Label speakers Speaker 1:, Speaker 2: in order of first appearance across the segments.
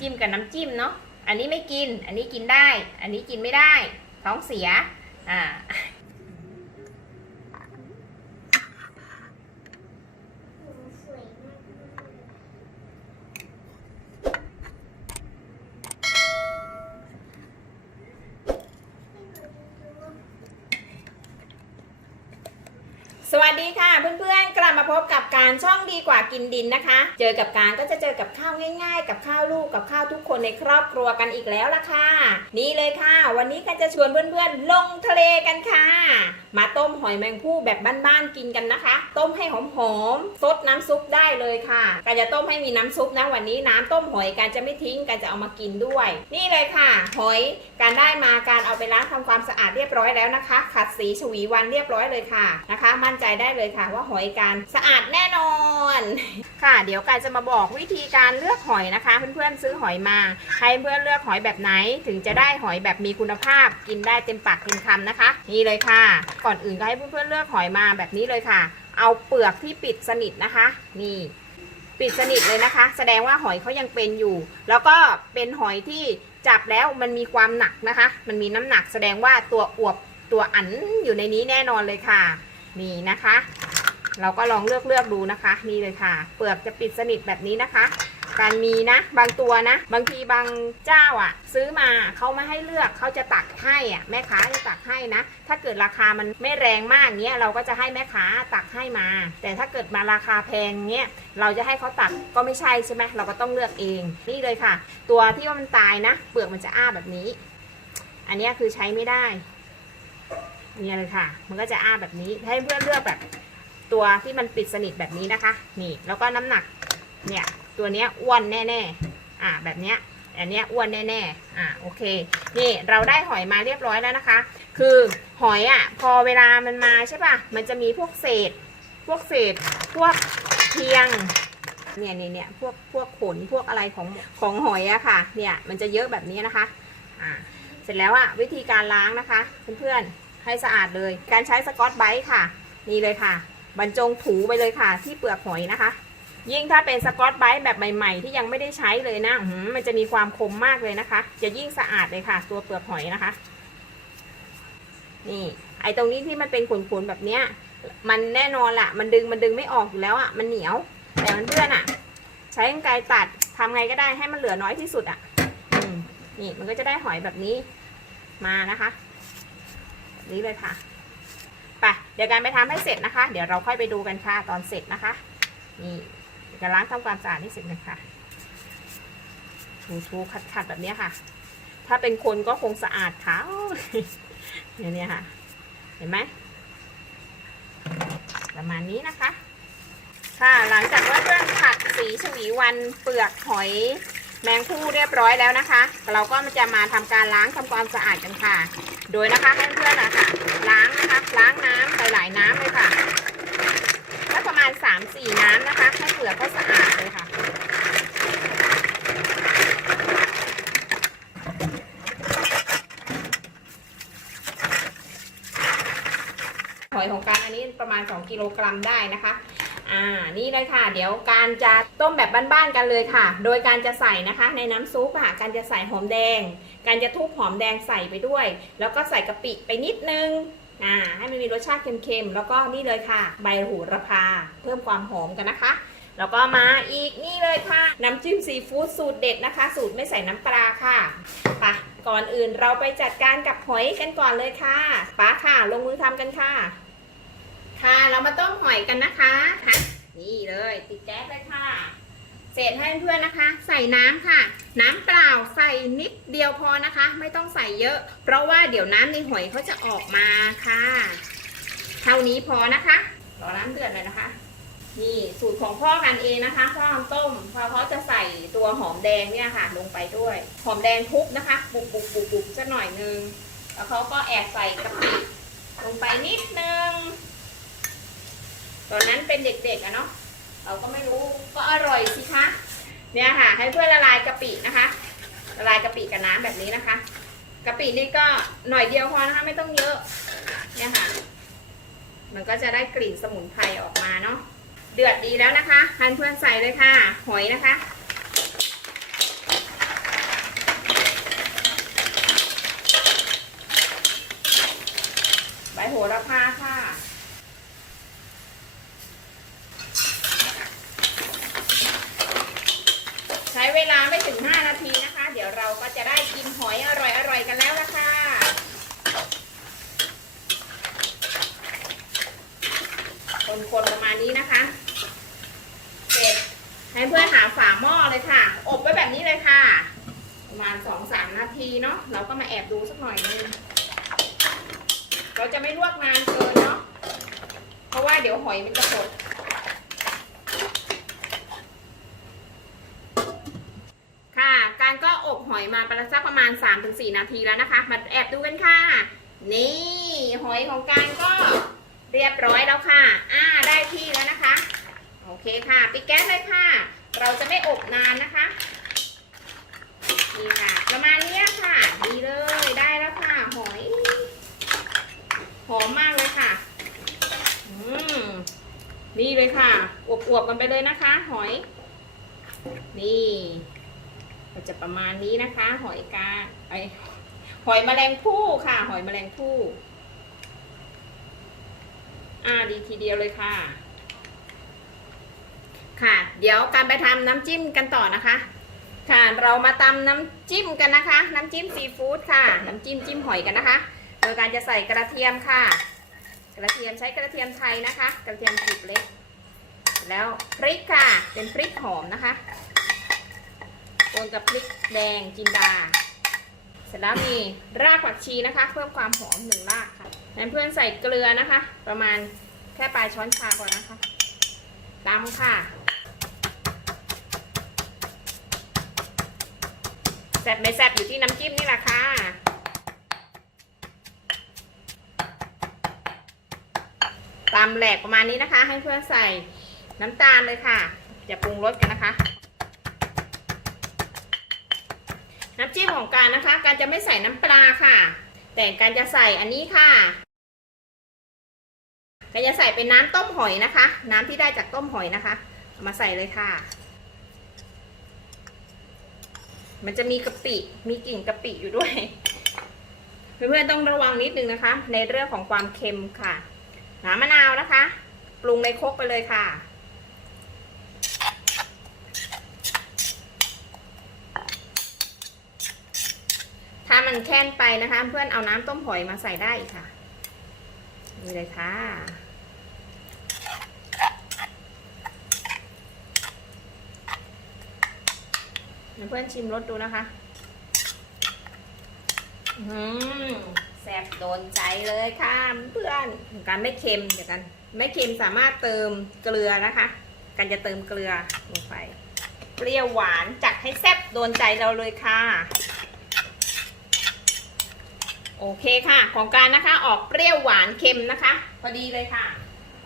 Speaker 1: จิ้มกับน้ำจิ้มเนาะ อันนี้ไม่กิน อันนี้กินได้ อันนี้กินไม่ได้ ท้องเสีย อ่า
Speaker 2: สวยมาก
Speaker 1: สวัสดีค่ะเพื่อนๆ กลับมาพบกับการช่องดีกว่ากินดินนะคะ เจอกับการก็จะเจอกับข้าวง่าย ๆ กับข้าวลูกกับข้าวทุกคนในครอบครัวกันอีกแล้วล่ะค่ะ นี่เลยค่ะ วันนี้กันจะชวนเพื่อนๆ ลงทะเลกันค่ะ มาต้มหอยแมงภู่แบบบ้านๆกินกันนะคะ ต้มให้หอมๆซดน้ำซุปได้เลยค่ะการจะต้มให้มีน้ำซุปนะวันนี้น้ำต้มหอยการจะไม่ทิ้งการจะเอามากินด้วย นี่เลยค่ะ หอยการได้มาการเอาไปล้างทำความสะอาดเรียบร้อยแล้วนะคะ ขัดสีฉวีวันเรียบร้อยเลยค่ะนะคะมันใจได้เลยค่ะ ว่าหอยการสะอาดแน่นอน ค่ะ เดี๋ยวการจะมาบอกวิธีการเลือกหอยนะคะ เพื่อนๆซื้อหอยมาให้เพื่อนเลือกหอยแบบไหน ถึงจะได้หอยแบบมีคุณภาพ กินได้เต็มปากเต็มคำนะคะ นี่เลยค่ะ ก่อนอื่นก็ให้เพื่อนๆเลือกหอยมาแบบนี้เลยค่ะ เอาเปลือกที่ปิดสนิทนะคะ นี่ปิดสนิทเลยนะคะ แสดงว่าหอยเขายังเป็นอยู่ แล้วก็เป็นหอยที่จับแล้วมันมีความหนักนะคะ มันมีน้ำหนักแสดงว่าตัวอวบตัวอันอยู่ในนี้แน่นอนเลยค่ะ นี่นะคะ เราก็ลองเลือกเลือกดูนะคะ นี่เลยค่ะ เปลือกจะปิดสนิทแบบนี้นะคะ การมีนะ บางตัวนะ บางทีบางเจ้าอะ ซื้อมาเขาไม่ให้เลือกเขาจะตักให้อะแม่ค้าจะตักให้นะ ถ้าเกิดราคามันไม่แรงมากเงี้ยเราก็จะให้แม่ค้าตักให้มา แต่ถ้าเกิดมาราคาแพงเงี้ยเราจะให้เขาตักก็ไม่ใช่ใช่ไหมเราก็ต้องเลือกเอง นี่เลยค่ะ ตัวที่ว่ามันตายนะ เปลือกมันจะอ้าแบบนี้ อันนี้คือใช้ไม่ได้ เนี่ยเลยค่ะ มันก็จะอ้าแบบนี้ ให้เพื่อนเลือกแบบตัวที่มันปิดสนิทแบบนี้นะคะ นี่ แล้วก็น้ำหนัก เนี่ย ตัวเนี้ยอ้วนแน่ๆ อ่า แบบเนี้ย อันเนี้ยอ้วนแน่ๆ อ่า โอเค นี่เราได้หอยมาเรียบร้อยแล้วนะคะ คือหอยอะ พอเวลามันมาใช่ป่ะ มันจะมีพวกเศษ พวกเศษ พวกเพียง เนี่ยเนี่ยเนี่ยพวก พวกขน พวกอะไรของ ของหอยอะค่ะ เนี่ย มันจะเยอะแบบนี้นะคะ อ่า เสร็จแล้วอะวิธีการล้างนะคะ เพื่อนๆ ให้สะอาดเลย การใช้สกอตไบท์ค่ะ นี่เลยค่ะ บรรจงถูไปเลยค่ะ ที่เปลือกหอยนะคะ ยิ่งถ้าเป็นสกอตไบท์แบบใหม่ๆ ที่ยังไม่ได้ใช้เลยนะมันจะมีความคมมากเลยนะคะ จะยิ่งสะอาดเลยค่ะ ตัวเปลือกหอยนะคะ นี่ ไอตรงนี้ที่มันเป็นขนๆแบบเนี้ย มันแน่นอนละมันดึงมันดึงไม่ออกอยู่แล้วอะมันเหนียว แต่มันเพื่อนอะ ใช้กรรไกรตัดทำไงก็ได้ให้มันเหลือน้อยที่สุดอะนี่มันก็จะได้หอยแบบนี้มานะคะ นี้เลยค่ะไปเดี๋ยวการไปทำให้เสร็จนะคะ เดี๋ยวเราค่อยไปดูกันค่ะตอนเสร็จนะคะ นี่จะล้างทำความสะอาดให้เสร็จเลยค่ะถูถูขัดขัดแบบนี้ค่ะ ถ้าเป็นคนก็คงสะอาดขาวอย่างนี้ค่ะ เห็นไหมประมาณนี้นะคะ ค่ะหลังจากว่าเพื่อนขัดสีฉวีวันเปลือกหอยแมงผู้เรียบร้อยแล้วนะคะ เราก็จะมาทำการล้างทำความสะอาดกันค่ะ โดยนะคะให้เพื่อนๆนะคะล้างนะคะล้างน้ำหลายๆน้ำเลยค่ะแล้วประมาณ 3-4 น้ำนะคะให้เปลือกเขาสะอาดเลยค่ะหอยของการอันนี้ประมาณ 2 กิโลกรัมได้นะคะ อ่า นี่เลยค่ะ เดี๋ยวการจะต้มแบบบ้านๆกันเลยค่ะ โดยการจะใส่นะคะ ในน้ำซุปค่ะการจะใส่หอมแดง การจะทุบหอมแดงใส่ไปด้วย แล้วก็ใส่กะปิไปนิดนึงอ่าให้มันมีรสชาติเค็มๆ แล้วก็นี่เลยค่ะ ใบโหูระพา เพิ่มความหอมกันนะคะ แล้วก็มาอีกนี่เลยค่ะ น้ำจิ้มซีฟู้ดสูตรเด็ดนะคะ สูตรไม่ใส่น้ำปลาค่ะปะก่อนอื่นเราไปจัดการกับหอยกันก่อนเลยค่ะป้าค่ะ ลงมือทำกันค่ะ ค่ะ เรามาต้มหอยกันนะคะค่ะนี่เลยติดแก๊สเลยค่ะ เสร็จให้เพื่อนนะคะ ใส่น้ำค่ะ น้ำเปล่าใส่นิดเดียวพอนะคะ ไม่ต้องใส่เยอะ เพราะว่าเดี๋ยวน้ำในหอยเขาจะออกมาค่ะ เท่านี้พอนะคะรอน้ำเดือดเลยนะคะ นี่สูตรของพ่อกันเองนะคะ พ่อทำต้มพ่อเขาจะใส่ตัวหอมแดงเนี่ยค่ะ ลงไปด้วย หอมแดงทุบนะคะบุบบุบบุบบุบสักหน่อยนึงแล้วเขาก็แอบใส่กะปิลงไปนิดนึง ตอนนั้นเป็นเด็กๆอะเนาะเราก็ไม่รู้ก็อร่อยสิคะเนี่ยค่ะ ให้เพื่อนละลายกะปินะคะละลายกะปิกับน้ำแบบนี้นะคะกะปินี่ก็หน่อยเดียวพอนะคะไม่ต้องเยอะ เนี่ยค่ะ มันก็จะได้กลิ่นสมุนไพรออกมาเนาะเดือดดีแล้วนะคะทันเพื่อนใส่เลยค่ะหอยนะคะใบโหระพา เวลาไม่ถึง 5 นาทีนะคะ เดี๋ยวเราก็จะได้กินหอยอร่อยๆกันแล้วละค่ะคนๆประมาณนี้นะคะเสร็จให้เพื่อนหาฝาหม้อเลยค่ะ อบไว้แบบนี้เลยค่ะ ประมาณ2-3นาทีเนาะเราก็มาแอบดูสักหน่อยนึงเราจะไม่ลวกนานเกินเนาะเพราะว่าเดี๋ยวหอยมันจะสด ค่ะ การก็ อยมาประสักประมาณ 3-4 นาทีแล้วนะคะ มาแอบดูกันค่ะ นี่หอยของการก็เรียบร้อยแล้วค่ะอ่าได้ที่แล้วนะคะ โอเคค่ะ ปิดแก๊สเลยค่ะ เราจะไม่อบนานนะคะ นี่ค่ะ ประมาณนี้ค่ะ ดีเลย ได้แล้วค่ะ หอย หอมมากเลยค่ะ อืม นี่เลยค่ะ อวบๆกันไปเลยนะคะ หอย นี่ ก็จะประมาณนี้นะคะ หอยกาไอหอยแมลงภู่ค่ะ หอยแมลงภู่อ่าดีทีเดียวเลยค่ะ ค่ะ เดี๋ยวการไปทำน้ำจิ้มกันต่อนะคะ ค่ะเรามาตำน้ำจิ้มกันนะคะ น้ำจิ้มซีฟู้ดค่ะ น้ำจิ้มจิ้มหอยกันนะคะ โดยการจะใส่กระเทียมค่ะ กระเทียมใช้กระเทียมไทยนะคะ กระเทียมกลีบเล็ก แล้วพริกค่ะ เป็นพริกหอมนะคะ นกับพริกแดงจินดา เสร็จแล้วมีรากผักชีนะคะ เพิ่มความหอมหนึ่งรากค่ะแล้เพื่อนใส่เกลือนะคะ ประมาณแค่ปลายช้อนชาก่อนนะคะตำค่ะ แซ่บไม่แซ่บอยู่ที่น้ำจิ้มนี่แหละค่ะตำแหลกประมาณนี้นะคะ ให้เพื่อนใส่น้ำตาลเลยค่ะ อย่าปรุงรสกันนะคะำจิ้มของการนะคะ การจะไม่ใส่น้ำปลาค่ะ แต่การจะใส่อันนี้ค่ะ การจะใส่เป็นน้ำต้มหอยนะคะ น้ำที่ได้จากต้มหอยนะคะามาใส่เลยค่ะ มันจะมีกะปิ มีกลิ่นกะปิอยู่ด้วย เพื่อนๆต้องระวังนิดนึงนะคะ ในเรื่องของความเค็มค่ะ น้ำมะนาวนะคะ ปรุงในครกไปเลยค่ะ ถ้า มันแค้นไปนะคะ เพื่อนเอาน้ำต้มหอยมาใส่ได้อีกค่ะนี่เลยค่ะ เพื่อนชิมรสดูนะคะอืมแซ่บโดนใจเลยค่ะเพื่อนการไม่เค็มเดี๋ยวกัน ไม่เค็มสามารถเติมเกลือนะคะ กันจะเติมเกลือลงไป เปรี้ยวหวานจัดให้แซ่บโดนใจเราเลยค่ะ โอเคค่ะ ของการนะคะออกเปรี้ยวหวานเค็มนะคะ พอดีเลยค่ะ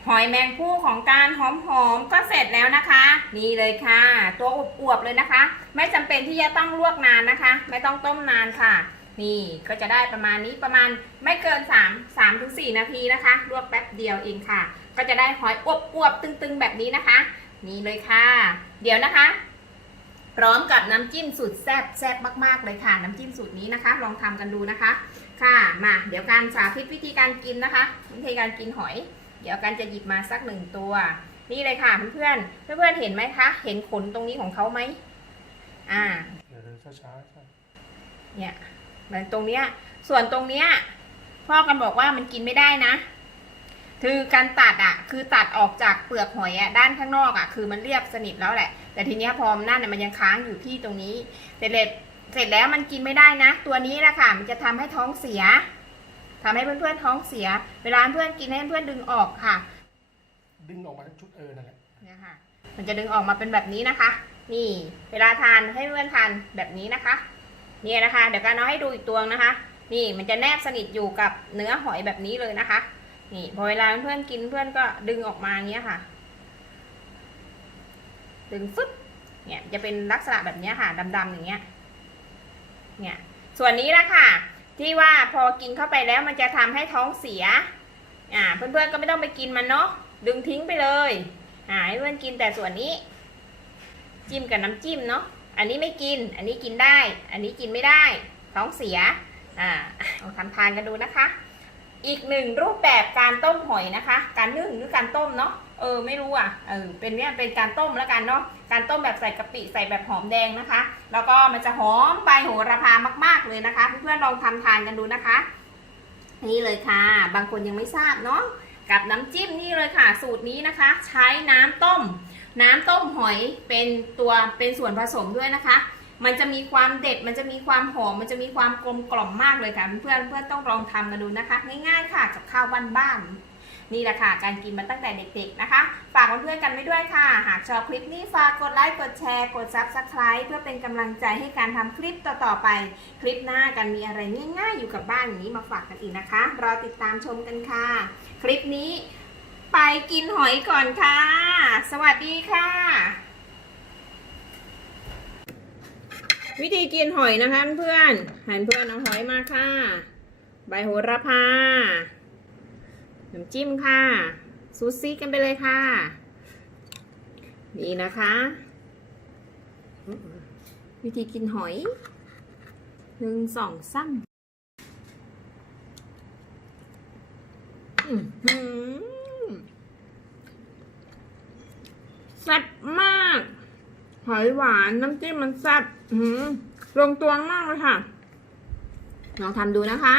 Speaker 1: หอยแมงผู้ของการหอมๆก็เสร็จแล้วนะคะ นี่เลยค่ะ ตัวอวบๆเลยนะคะ ไม่จำเป็นที่จะต้องลวกนานนะคะ ไม่ต้องต้มนานค่ะ นี่ก็จะได้ประมาณนี้ประมาณไม่เกิน 3 3ถึง4นาทีนะคะ ลวกแป๊บเดียวเองค่ะ ก็จะได้หอยอวบๆตึงๆ แบบนี้นะคะ นี่เลยค่ะ เดี๋ยวนะคะพร้อมกับน้ำจิ้มสูตรแซ่บแซ่บมากๆเลยค่ะ น้ำจิ้มสูตรนี้นะคะ ลองทำกันดูนะคะ ค่ะมาเดี๋ยวการสาธิตวิธีการกินนะคะ วิธีการกินหอย เดี๋ยวกันจะหยิบมาสักหนึ่งตัว นี่เลยค่ะเพื่อนๆเพื่อนเห็นไหมคะ เห็นขนตรงนี้ของเขาไหมอ่า
Speaker 3: เดี๋ยวเดินช้าใช่
Speaker 1: เนี่ยมันตรงเนี้ย ส่วนตรงเนี้ยพ่อกันบอกว่ามันกินไม่ได้นะ คือการตัดอะ คือตัดออกจากเปลือกหอยอะด้านข้างนอกอะคือมันเรียบสนิทแล้วแหละ แต่ทีเนี้ยพอมันนั่นเนี่ยมันยังค้างอยู่ที่ตรงนี้เสร็จแล้ว เสร็จแล้วมันกินไม่ได้นะ ตัวนี้แหละค่ะ มันจะทำให้ท้องเสียทำให้เพื่อนๆท้องเสีย เวลาเพื่อนกินให้เพื่อนดึงออกค่ะ
Speaker 3: ดึงออกมาทั้งชุดเออนั่นแหละ
Speaker 1: เนี่ยค่ะ มันจะดึงออกมาเป็นแบบนี้นะคะ นี่ เวลาทานให้เพื่อนทานแบบนี้นะคะ เนี่ยนะคะ เดี๋ยวการเอาให้ดูอีกตัวนะคะ นี่มันจะแนบสนิทอยู่กับเนื้อหอยแบบนี้เลยนะคะ นี่พอเวลาเพื่อนกินเพื่อนก็ดึงออกมาอย่างเงี้ยค่ะ ดึงฟึ๊บเนี่ยจะเป็นลักษณะแบบเนี้ยค่ะดำๆอย่างเงี้ย เนี่ยส่วนนี้ละค่ะ ที่ว่าพอกินเข้าไปแล้วมันจะทำให้ท้องเสียอ่าเพื่อนๆก็ไม่ต้องไปกินมันเนาะดึงทิ้งไปเลยอ่าให้เพื่อนกินแต่ส่วนนี้ จิ้มกับน้ำจิ้มเนาะอันนี้ไม่กิน อันนี้กินได้ อันนี้กินไม่ได้ ท้องเสียอ่าลองทำทานกันดูนะคะ อีกหนึ่งรูปแบบการต้มหอยนะคะ การนึ่งหรือการต้มเนาะ เออไม่รู้อะเออเป็นเนี่ยเป็นการต้มแล้วกันเนาะการต้มแบบใส่กะปิใส่แบบหอมแดงนะคะ แล้วก็มันจะหอมใบโหระพามาก ๆเลยนะคะ เพื่อนๆลองทำทานกันดูนะคะ นี่เลยค่ะ บางคนยังไม่ทราบเนาะกับน้ำจิ้มนี่เลยค่ะ สูตรนี้นะคะ ใช้น้ำต้ม น้ำต้มหอยเป็นตัวเป็นส่วนผสมด้วยนะคะ มันจะมีความเด็ดมันจะมีความหอมมันจะมีความกลมกล่อมมากเลยค่ะเพื่อนๆเพื่อนต้องลองทำกันดูนะคะ ง่ายๆค่ะกับข้าวบ้านๆ นี่แหละค่ะการกินมาตั้งแต่เด็กๆนะคะ ฝากเพื่อนๆกันไว้ด้วยค่ะ หากชอบคลิปนี้ฝากกดไลค์กดแชร์ กด Subscribe เพื่อเป็นกำลังใจให้การทำคลิปต่อๆไป คลิปหน้ากันมีอะไรง่าย ๆ อยู่กับบ้านอย่างนี้มาฝากกันอีกนะคะรอติดตามชมกันค่ะ คลิปนี้ไปกินหอยก่อนค่ะ สวัสดีค่ะ วิธีกินหอยนะคะเพื่อนหันเพื่อนเอาหอยมาค่ะ ใบโหระพา น้ำจิ้มค่ะ ซูซี่กันไปเลยค่ะ นี่นะคะ วิธีกินหอยหนึ่งสองสามแซ่บมาก หอยหวานน้ำจิ้มมันแซ่บลงตัวมากเลยค่ะ ลองทำดูนะคะ